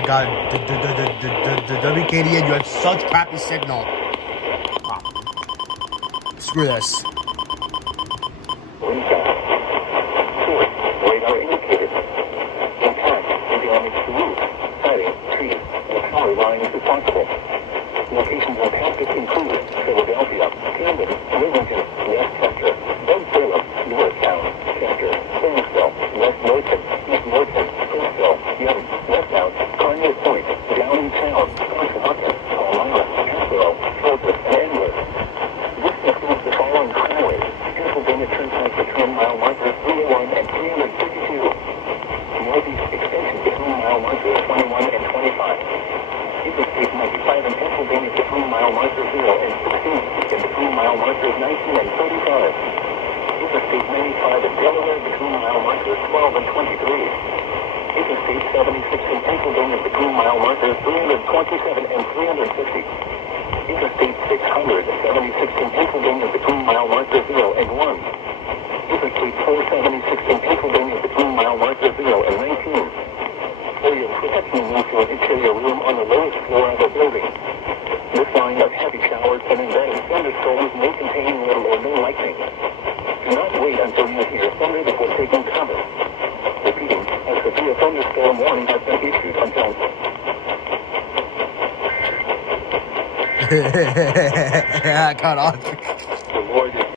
my god, the WKDN, you have such crappy signal. Ah. Screw this. Radar indicated. Intact, avionics to roof, siding, trees, and power lines as possible. Locations of Package included Philadelphia, Camden, Wilmington, West Chester, Bensalem, Northtown, Chester, Burnsville, West Norton, East Norton, Cookville, Young, Westtown, Conway Point, Downtown, Conshohocken, Palmyra, Caswell, Fulton, and Enwood. This includes the following highways: Pennsylvania Turnpike between mile markers 301 and 352. Northeast Extension between mile markers 21 and 25. Interstate 95 in Pennsylvania between mile markers 0 and 16, and between mile markers 19 and 35. Interstate 95 in Delaware between mile markers 12 and 23. Interstate 76 in Pennsylvania between mile markers 327 and 350. Interstate 676 in Pennsylvania between mile markers 0 and 1. Interstate 476 in Pennsylvania between mile markers 0 and 19. For your protection, move to an interior room on the lowest floor of the building. This line of heavy showers and embedded thunderstorms may contain little or no lightning. Do not wait until you hear thunder before taking cover. Repeating, a severe thunderstorm warning has been issued until... Cut off. The Lord is